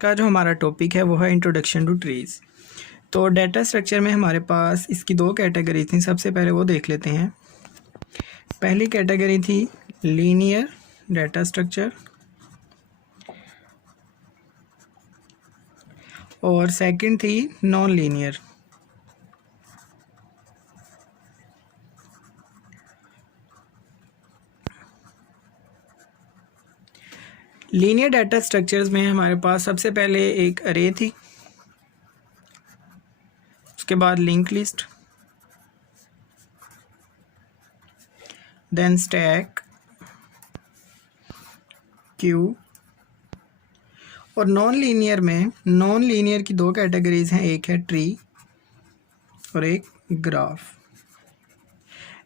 का जो हमारा टॉपिक है वो है इंट्रोडक्शन टू ट्रीज़। तो डाटा स्ट्रक्चर में हमारे पास इसकी दो कैटेगरी थी। सबसे पहले वो देख लेते हैं। पहली कैटेगरी थी लीनियर डाटा स्ट्रक्चर और सेकंड थी non linear. Linear data structures में हमारे पास सबसे पहले एक अरे थी, उसके बाद link list, then stack, queue. और नॉन लीनियर की दो कैटेगरीज हैं, एक है ट्री और एक ग्राफ।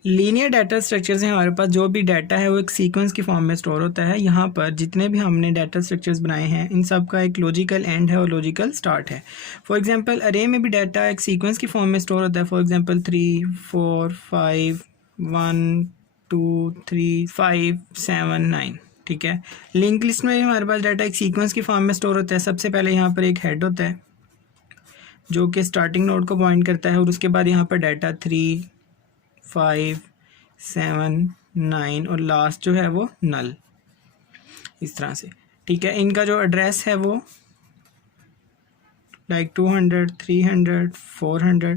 लीनियर डाटा स्ट्रक्चर से हमारे पास जो भी डाटा है वो एक सीक्वेंस की फॉर्म में स्टोर होता है। यहाँ पर जितने भी हमने डाटा स्ट्रक्चर्स बनाए हैं इन सब का एक लॉजिकल एंड है और लॉजिकल स्टार्ट है। फॉर एग्जांपल अरे में भी डाटा एक सीक्वेंस की फॉर्म में स्टोर होता है। फॉर एग्जांपल 3 4 5 1 2 3 5 7 9, ठीक है। लिंक लिस्ट में भी हमारे पास डाटा एक सीक्वेंस की फॉर्म में स्टोर होता है। सबसे पहले यहाँ पर एक हेड होता है जो कि स्टार्टिंग नोड को पॉइंट करता है और उसके बाद यहाँ पर डाटा 3 5 7 9 और लास्ट जो है वो नल, इस तरह से, ठीक है। इनका जो एड्रेस है वो लाइक 200 300 400।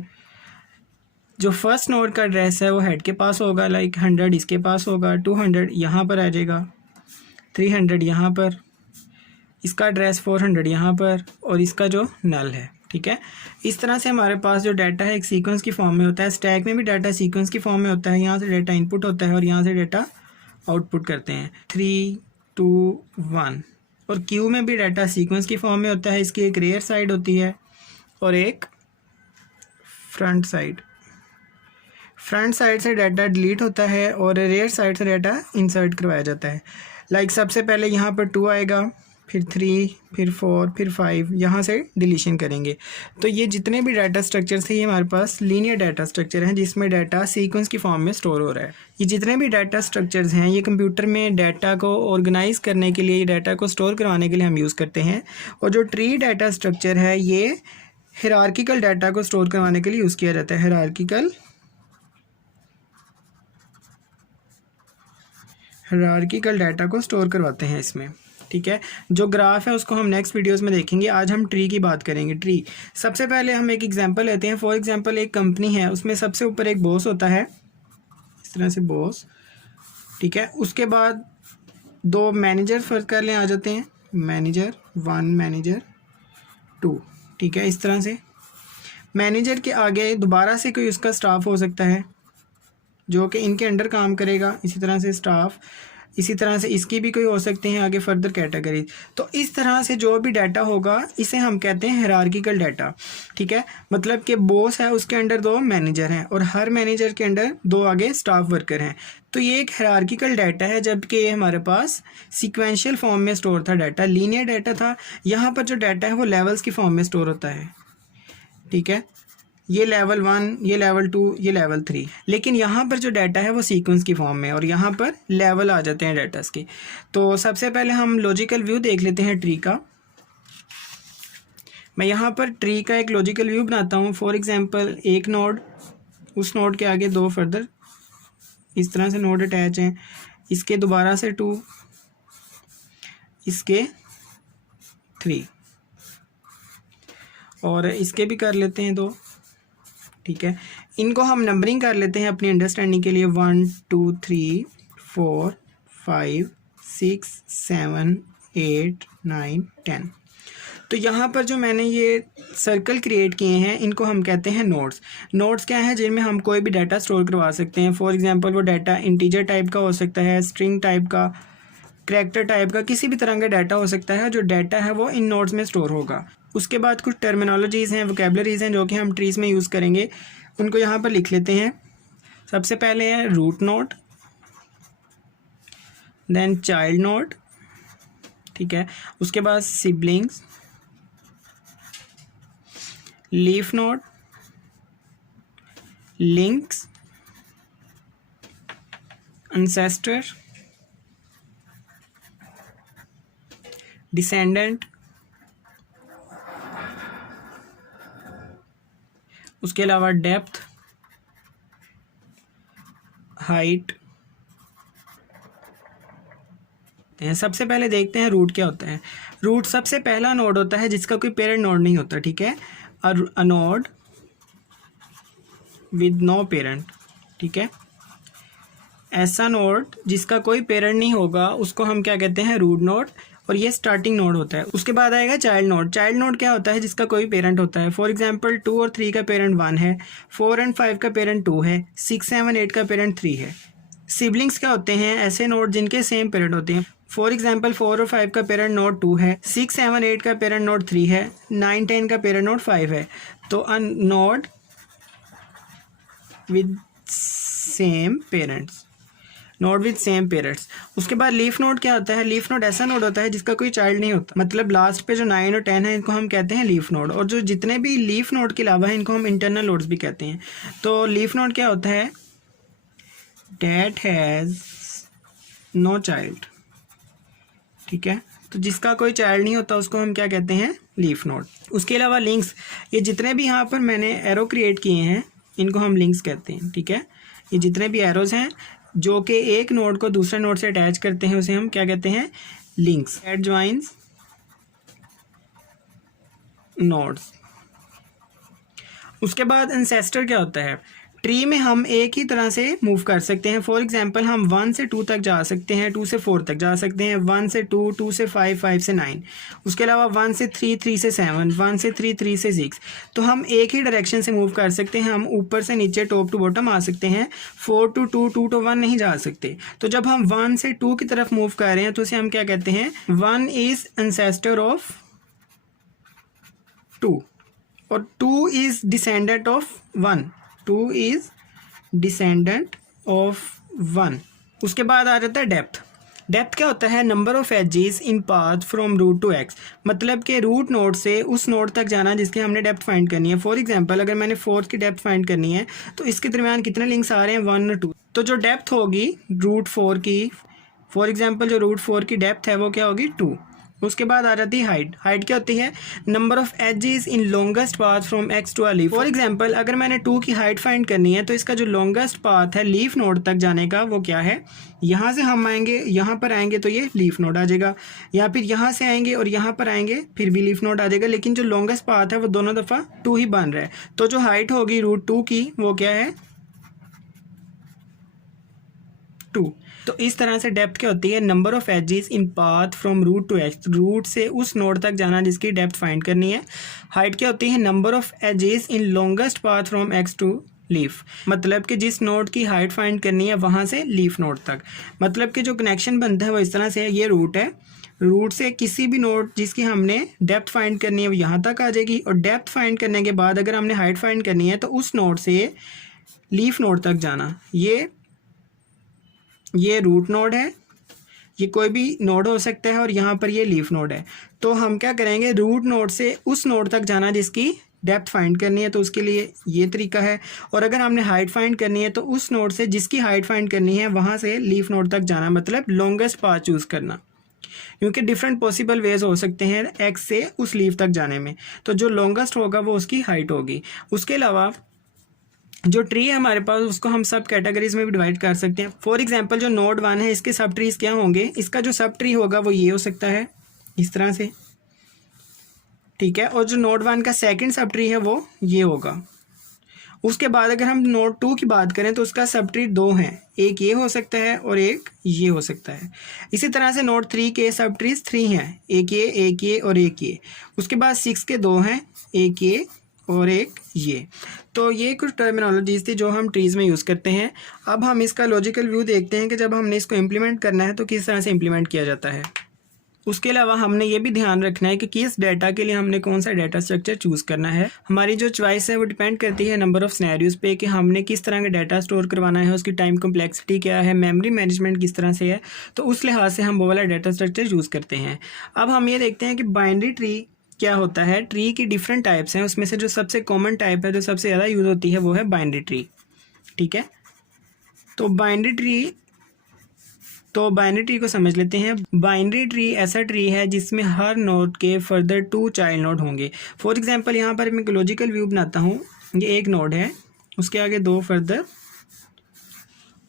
जो फर्स्ट नोड का एड्रेस है वो हेड के पास होगा, लाइक 100 इसके पास होगा, 200 यहाँ पर आ जाएगा, 300 यहाँ पर, इसका एड्रेस 400 यहाँ पर और इसका जो नल है, ठीक है। इस तरह से हमारे पास जो डाटा है एक सीक्वेंस की फॉर्म में होता है। स्टैक में भी डाटा सीक्वेंस की फॉर्म में होता है। यहाँ से डाटा इनपुट होता है और यहाँ से डाटा आउटपुट करते हैं 3 2 1। और क्यू में भी डाटा सीक्वेंस की फॉर्म में होता है। इसकी एक रेयर साइड होती है और एक फ्रंट साइड। फ्रंट साइड से डाटा डिलीट होता है और रेयर साइड से डाटा इंसर्ट करवाया जाता है। लाइक सबसे पहले यहाँ पर 2 आएगा, फिर 3, फिर 4, फिर 5, यहाँ से डिलीशन करेंगे। तो ये जितने भी डाटा स्ट्रक्चर्स हैं ये हमारे पास लीनियर डाटा स्ट्रक्चर हैं जिसमें डाटा सीक्वेंस की फॉर्म में स्टोर हो रहा है। ये जितने भी डाटा स्ट्रक्चर्स हैं ये कंप्यूटर में डाटा को ऑर्गेनाइज करने के लिए, डाटा को स्टोर करवाने के लिए हम यूज़ करते हैं। और जो ट्री डाटा स्ट्रक्चर है ये हायरार्किकल डाटा को स्टोर करवाने के लिए यूज़ किया जाता है। हायरार्किकल डाटा को स्टोर करवाते हैं इसमें, ठीक है। जो ग्राफ है उसको हम नेक्स्ट वीडियोस में देखेंगे। आज हम ट्री की बात करेंगे। ट्री सबसे पहले हम एक एग्जांपल लेते हैं। फॉर एग्जांपल एक कंपनी है, उसमें सबसे ऊपर एक बॉस होता है, इस तरह से बॉस, ठीक है। उसके बाद 2 मैनेजर फर्ज कर लें, आ जाते हैं मैनेजर 1 मैनेजर 2, ठीक है। इस तरह से मैनेजर के आगे दोबारा से कोई उसका स्टाफ हो सकता है जो कि इनके अंडर काम करेगा। इसी तरह से स्टाफ, इसी तरह से इसकी भी कोई हो सकते हैं आगे फर्दर कैटेगरी। तो इस तरह से जो भी डाटा होगा इसे हम कहते हैं हायरार्किकल डाटा, ठीक है। मतलब कि बॉस है, उसके अंडर 2 मैनेजर हैं और हर मैनेजर के अंडर 2 आगे स्टाफ वर्कर हैं। तो ये एक हायरार्किकल डाटा है, जबकि ये हमारे पास सीक्वेंशियल फॉर्म में स्टोर था डाटा, लीनियर डाटा था। यहाँ पर जो डाटा है वो लेवल्स की फॉर्म में स्टोर होता है, ठीक है। ये लेवल 1, ये लेवल 2, ये लेवल 3। लेकिन यहाँ पर जो डाटा है वो सीक्वेंस की फॉर्म में और यहाँ पर लेवल आ जाते हैं डाटास के। तो सबसे पहले हम लॉजिकल व्यू देख लेते हैं ट्री का। मैं यहाँ पर ट्री का एक लॉजिकल व्यू बनाता हूँ। फॉर एग्जांपल एक नोड, उस नोड के आगे 2 फर्दर इस तरह से नोड अटैच हैं, इसके दोबारा से 2, इसके 3 और इसके भी कर लेते हैं 2, ठीक है। इनको हम नंबरिंग कर लेते हैं अपनी अंडरस्टैंडिंग के लिए। 1 2 3 4 5 6 7 8 9 10। तो यहाँ पर जो मैंने ये सर्कल क्रिएट किए हैं इनको हम कहते हैं नोड्स। नोड्स क्या हैं? जिनमें हम कोई भी डाटा स्टोर करवा सकते हैं। फॉर एग्जांपल वो डाटा इंटीजर टाइप का हो सकता है, स्ट्रिंग टाइप का, करैक्टर टाइप का, किसी भी तरह का डाटा हो सकता है। जो डाटा है वो इन नोड्स में स्टोर होगा। उसके बाद कुछ टर्मिनोलॉजीज़ हैं, वोकेबलरीज़ हैं जो कि हम ट्रीज़ में यूज़ करेंगे, उनको यहाँ पर लिख लेते हैं। सबसे पहले है root node, then child node, ठीक है। उसके बाद siblings, leaf node, links, ancestor, descendant, उसके अलावा डेप्थ, हाइट। सबसे पहले देखते हैं रूट क्या होता है। रूट सबसे पहला नोड होता है जिसका कोई पेरेंट नोड नहीं होता, ठीक है, a node with no parent, ठीक है। ऐसा नोड जिसका कोई पेरेंट नहीं होगा उसको हम क्या कहते हैं, रूट नोड, और ये स्टार्टिंग नोड होता है। उसके बाद आएगा चाइल्ड नोड। चाइल्ड नोड क्या होता है, जिसका कोई पेरेंट होता है। फॉर एग्जांपल 2 और 3 का पेरेंट 1 है, 4 और 5 का पेरेंट 2 है, 6, 7, 8 का पेरेंट 3 है। सिबलिंग्स क्या होते हैं, ऐसे नोड जिनके सेम पेरेंट होते हैं। फॉर एग्जांपल 4 और 5 का पेरेंट नोड 2 है, 6, 7, 8 का पेरेंट नोड 3 है, 9, 10 का पेरेंट नोड 5 है। तो अ node with same parents, node with same parents. उसके बाद लीफ नोड क्या होता है। लीफ नोड ऐसा नोड होता है जिसका कोई चाइल्ड नहीं होता, मतलब लास्ट पे जो 9 और 10 है इनको हम कहते हैं लीफ नोड, और जो जितने भी लीफ नोड के अलावा है इनको हम इंटरनल नोड्स भी कहते हैं। तो लीफ नोड क्या होता है, डेट हैज़ नो चाइल्ड, ठीक है। तो जिसका कोई चाइल्ड नहीं होता उसको हम क्या कहते हैं, लीफ नोड। उसके अलावा लिंक्स, ये जितने भी यहाँ पर मैंने एरो क्रिएट किए हैं इनको हम लिंक्स कहते हैं, ठीक है। ये जितने भी एरोज हैं जो कि एक नोड को दूसरे नोड से अटैच करते हैं उसे हम क्या कहते हैं, लिंक्स। एडजॉइंस नोड्स। उसके बाद एंसेस्टर क्या होता है। ट्री में हम एक ही तरह से मूव कर सकते हैं। फॉर एग्जांपल हम 1 से 2 तक जा सकते हैं, 2 से 4 तक जा सकते हैं, 1 से 2, 2 से 5, 5 से 9। उसके अलावा 1 से 3, 3 से 7, 1 से 3, 3 से 6। तो हम एक ही डायरेक्शन से मूव कर सकते हैं। हम ऊपर से नीचे, टॉप टू बॉटम आ सकते हैं। 4 to 2, 2 to 1 नहीं जा सकते। तो जब हम 1 से 2 की तरफ मूव कर रहे हैं तो उसे हम क्या कहते हैं, 1 इज एंसेस्टर ऑफ 2 और 2 is descendant of 1, 2 is descendant of 1। उसके बाद आ जाता है डेप्थ। डेप्थ क्या होता है, number of edges in path from root to X, मतलब कि रूट नोड से उस नोड तक जाना जिसकी हमने डेप्थ फाइंड करनी है। फॉर एग्जांपल अगर मैंने 4 की डेप्थ फाइंड करनी है तो इसके दरमियान कितने लिंक्स आ रहे हैं, 1 और 2। तो जो डेप्थ होगी रूट 4 की, फॉर एग्जांपल जो रूट 4 की डेप्थ है वो क्या होगी, 2। उसके बाद आ जाती है हाइट। हाइट क्या होती है, number of edges in longest path from X to a leaf. For example अगर मैंने 2 की हाइट फाइंड करनी है तो इसका जो लॉन्गेस्ट पाथ है लीफ नोड तक जाने का वो क्या है, यहाँ से हम आएंगे, यहाँ पर आएंगे तो ये लीफ नोड आ जाएगा, या फिर यहाँ से आएंगे और यहाँ पर आएंगे फिर भी लीफ नोड आ जाएगा। लेकिन जो लॉन्गेस्ट पाथ है वो दोनों दफ़ा 2 ही बन रहा है। तो जो हाइट होगी रूट 2 की वो क्या है, 2। तो इस तरह से डेप्थ क्या होती है, number of edges in path from root to X, root से उस नोड तक जाना जिसकी डेप्थ फाइंड करनी है। हाइट क्या होती है, number of edges in longest path from X to leaf, मतलब कि जिस नोड की हाइट फाइंड करनी है वहाँ से लीफ नोड तक। मतलब कि जो कनेक्शन बनता है वो इस तरह से है, ये रूट है, रूट से किसी भी नोड जिसकी हमने डेप्थ फाइंड करनी है वो यहाँ तक आ जाएगी, और डेप्थ फाइंड करने के बाद अगर हमने हाइट फाइंड करनी है तो उस नोड से लीफ नोड तक जाना। ये रूट नोड है, ये कोई भी नोड हो सकता है, और यहाँ पर ये लीफ नोड है। तो हम क्या करेंगे, रूट नोड से उस नोड तक जाना जिसकी डेप्थ फाइंड करनी है तो उसके लिए ये तरीका है। और अगर हमने हाइट फाइंड करनी है तो उस नोड से जिसकी हाइट फाइंड करनी है वहाँ से लीफ नोड तक जाना, मतलब लॉन्गेस्ट पाथ चूज़ करना, क्योंकि डिफरेंट पॉसिबल वेज हो सकते हैं एक्स से उस लीफ तक जाने में। तो जो लॉन्गेस्ट होगा वो उसकी हाइट होगी। उसके अलावा जो ट्री है हमारे पास उसको हम सब कैटेगरीज में भी डिवाइड कर सकते हैं। फॉर एग्जांपल जो नोड 1 है इसके सब ट्रीज क्या होंगे, इसका जो सब ट्री होगा वो ये हो सकता है इस तरह से, ठीक है। और जो नोड 1 का सेकंड सब ट्री है वो ये होगा। उसके बाद अगर हम नोड 2 की बात करें तो उसका सब ट्री 2 हैं, एक ये हो सकता है और एक ये हो सकता है। इसी तरह से नोड 3 के सब ट्रीज 3 हैं, एक ये और एक ये। उसके बाद 6 के 2 हैं, एक ये और एक ये। तो ये कुछ टर्मिनोलॉजीज थी जो हम ट्रीज़ में यूज़ करते हैं। अब हम इसका लॉजिकल व्यू देखते हैं कि जब हमने इसको इम्प्लीमेंट करना है तो किस तरह से इम्प्लीमेंट किया जाता है। उसके अलावा हमने ये भी ध्यान रखना है कि किस डाटा के लिए हमने कौन सा डाटा स्ट्रक्चर चूज़ करना है। हमारी जो चॉइस है वो डिपेंड करती है नंबर ऑफ़ सिनेरियोज पे कि हमने किस तरह का डाटा स्टोर करवाना है, उसकी टाइम कम्प्लेक्सिटी क्या है, मेमोरी मैनेजमेंट किस तरह से है। तो उस लिहाज से हम वो वाला डाटा स्ट्रक्चर यूज़ करते हैं। अब हम ये देखते हैं कि बाइनरी ट्री क्या होता है। ट्री की डिफरेंट टाइप्स हैं, उसमें से जो सबसे कॉमन टाइप है, जो सबसे ज़्यादा यूज़ होती है वो है बाइनरी ट्री, ठीक है। तो बाइनरी ट्री को समझ लेते हैं। बाइनरी ट्री ऐसा ट्री है जिसमें हर नोड के फर्दर 2 चाइल्ड नोड होंगे। फॉर एग्जांपल यहाँ पर मैं लॉजिकल व्यू बनाता हूँ। ये एक नोड है, उसके आगे 2 फर्दर,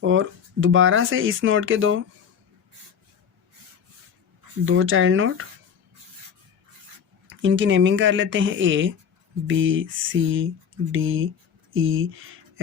और दोबारा से इस नोड के दो चाइल्ड नोड। इनकी नेमिंग कर लेते हैं A B C D E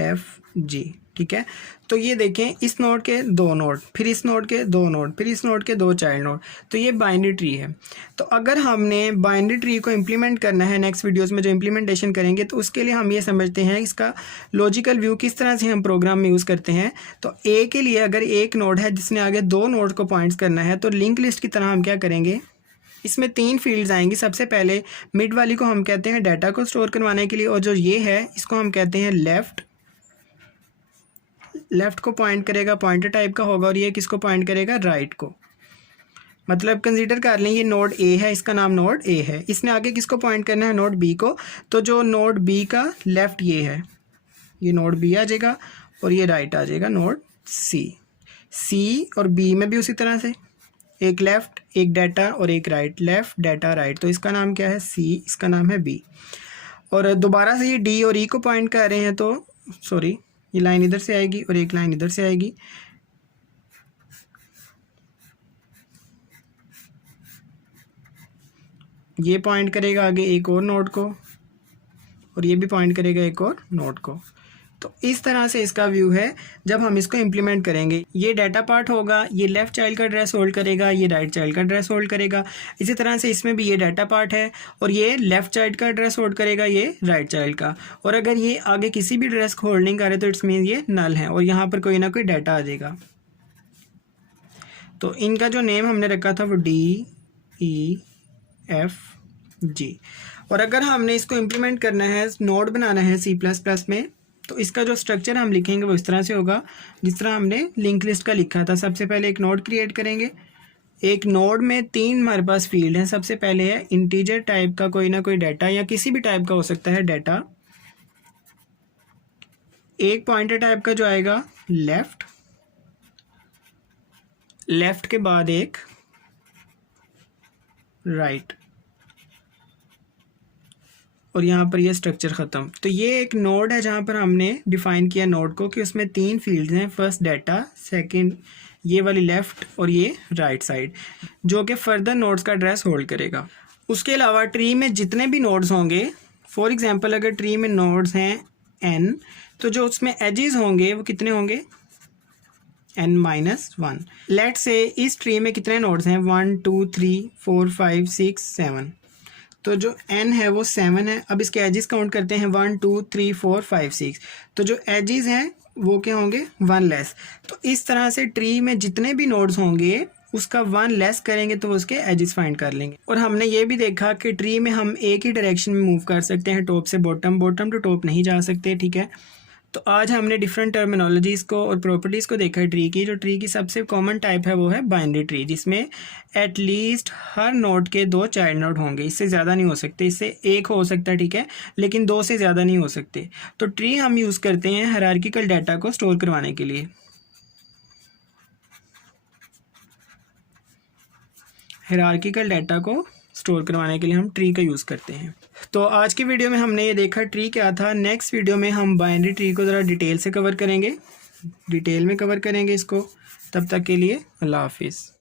F G, ठीक है। तो ये देखें, इस नोड के 2 नोड, फिर इस नोड के 2 नोड, फिर इस नोड के 2 चाइल्ड नोड। तो ये बाइनरी ट्री है। तो अगर हमने बाइनरी ट्री को इम्प्लीमेंट करना है नेक्स्ट वीडियोस में जो इम्प्लीमेंटेशन करेंगे, तो उसके लिए हम ये समझते हैं इसका लॉजिकल व्यू किस तरह से हम प्रोग्राम में यूज़ करते हैं। तो A के लिए अगर एक नोड है जिसने आगे 2 नोड को पॉइंट्स करना है, तो लिंक लिस्ट की तरह हम क्या करेंगे, इसमें 3 फील्ड्स आएंगी। सबसे पहले मिड वाली को हम कहते हैं डाटा को स्टोर करवाने के लिए, और जो ये है इसको हम कहते हैं लेफ़्ट को पॉइंट करेगा, पॉइंटर टाइप का होगा, और ये किसको पॉइंट करेगा, राइट को। मतलब कंसीडर कर लें ये नोड A है, इसका नाम नोड A है, इसने आगे किसको पॉइंट करना है, नोड B को। तो जो नोड B का लेफ़्ट ये है, ये नोड B आ जाएगा, और ये राइट आ जाएगा नोड C और B में भी उसी तरह से एक लेफ़्ट, एक डाटा और एक राइट, लेफ़्ट डाटा राइट। तो इसका नाम क्या है, C, इसका नाम है B। और दोबारा से ये D और E को पॉइंट कर रहे हैं, तो सॉरी, ये लाइन इधर से आएगी और एक लाइन इधर से आएगी। ये पॉइंट करेगा आगे एक और नोड को, और ये भी पॉइंट करेगा एक और नोड को। तो इस तरह से इसका व्यू है जब हम इसको इम्प्लीमेंट करेंगे। ये डाटा पार्ट होगा, ये लेफ़्ट चाइल्ड का एड्रेस होल्ड करेगा, ये राइट चाइल्ड का एड्रेस होल्ड करेगा। इसी तरह से इसमें भी ये डाटा पार्ट है, और ये लेफ़्ट चाइल्ड का एड्रेस होल्ड करेगा, ये राइट चाइल्ड का। और अगर ये आगे किसी भी एड्रेस को होल्ड नहीं करे तो इट्स मीन ये नल है, और यहाँ पर कोई ना कोई डाटा आ जाएगा। तो इनका जो नेम हमने रखा था वो DEFG। और अगर हमने इसको इम्प्लीमेंट करना है, नोड बनाना है C++ में, तो इसका जो स्ट्रक्चर हम लिखेंगे वो इस तरह से होगा जिस तरह हमने लिंक लिस्ट का लिखा था। सबसे पहले एक नोड क्रिएट करेंगे। एक नोड में 3 हमारे पास फील्ड हैं। सबसे पहले है इंटीजर टाइप का कोई ना कोई डाटा, या किसी भी टाइप का हो सकता है डाटा। एक पॉइंटर टाइप का जो आएगा लेफ्ट के बाद एक राइट, और यहाँ पर ये स्ट्रक्चर ख़त्म। तो ये एक नोड है जहाँ पर हमने डिफ़ाइन किया नोड को कि उसमें 3 फील्ड्स हैं, फर्स्ट डाटा, सेकंड ये वाली लेफ़्ट, और ये राइट साइड, जो कि फर्दर नोड्स का एड्रेस होल्ड करेगा। उसके अलावा ट्री में जितने भी नोड्स होंगे, फॉर एग्जांपल अगर ट्री में नोड्स हैं n, तो जो उसमें एजेस होंगे वो कितने होंगे, n-1। लेट्स से इस ट्री में कितने नोड्स हैं, 1 2 3 4 5 6 7। तो जो n है वो 7 है। अब इसके एजेस काउंट करते हैं, 1 2 3 4 5 6। तो जो एजेस हैं वो क्या होंगे, 1 लेस। तो इस तरह से ट्री में जितने भी नोड्स होंगे उसका 1 लेस करेंगे तो उसके एजेस फाइंड कर लेंगे। और हमने ये भी देखा कि ट्री में हम एक ही डायरेक्शन में मूव कर सकते हैं, टॉप से बॉटम, बॉटम टू टॉप नहीं जा सकते, ठीक है। तो आज हमने डिफरेंट टर्मिनोलॉजीज़ को और प्रॉपर्टीज़ को देखा है ट्री की। जो ट्री की सबसे कॉमन टाइप है वो है बाइनरी ट्री, जिसमें एटलीस्ट हर नोड के 2 चाइल्ड नोड होंगे, इससे ज़्यादा नहीं हो सकते। इससे एक हो सकता है, ठीक है, लेकिन 2 से ज़्यादा नहीं हो सकते। तो ट्री हम यूज़ करते हैं हायरार्किकल डाटा को स्टोर करवाने के लिए। हायरार्किकल डाटा को स्टोर करवाने के लिए हम ट्री का यूज़ करते हैं। तो आज की वीडियो में हमने ये देखा ट्री क्या था। नेक्स्ट वीडियो में हम बाइनरी ट्री को ज़रा डिटेल से कवर करेंगे, डिटेल में कवर करेंगे इसको। तब तक के लिए अल्लाह हाफिज़।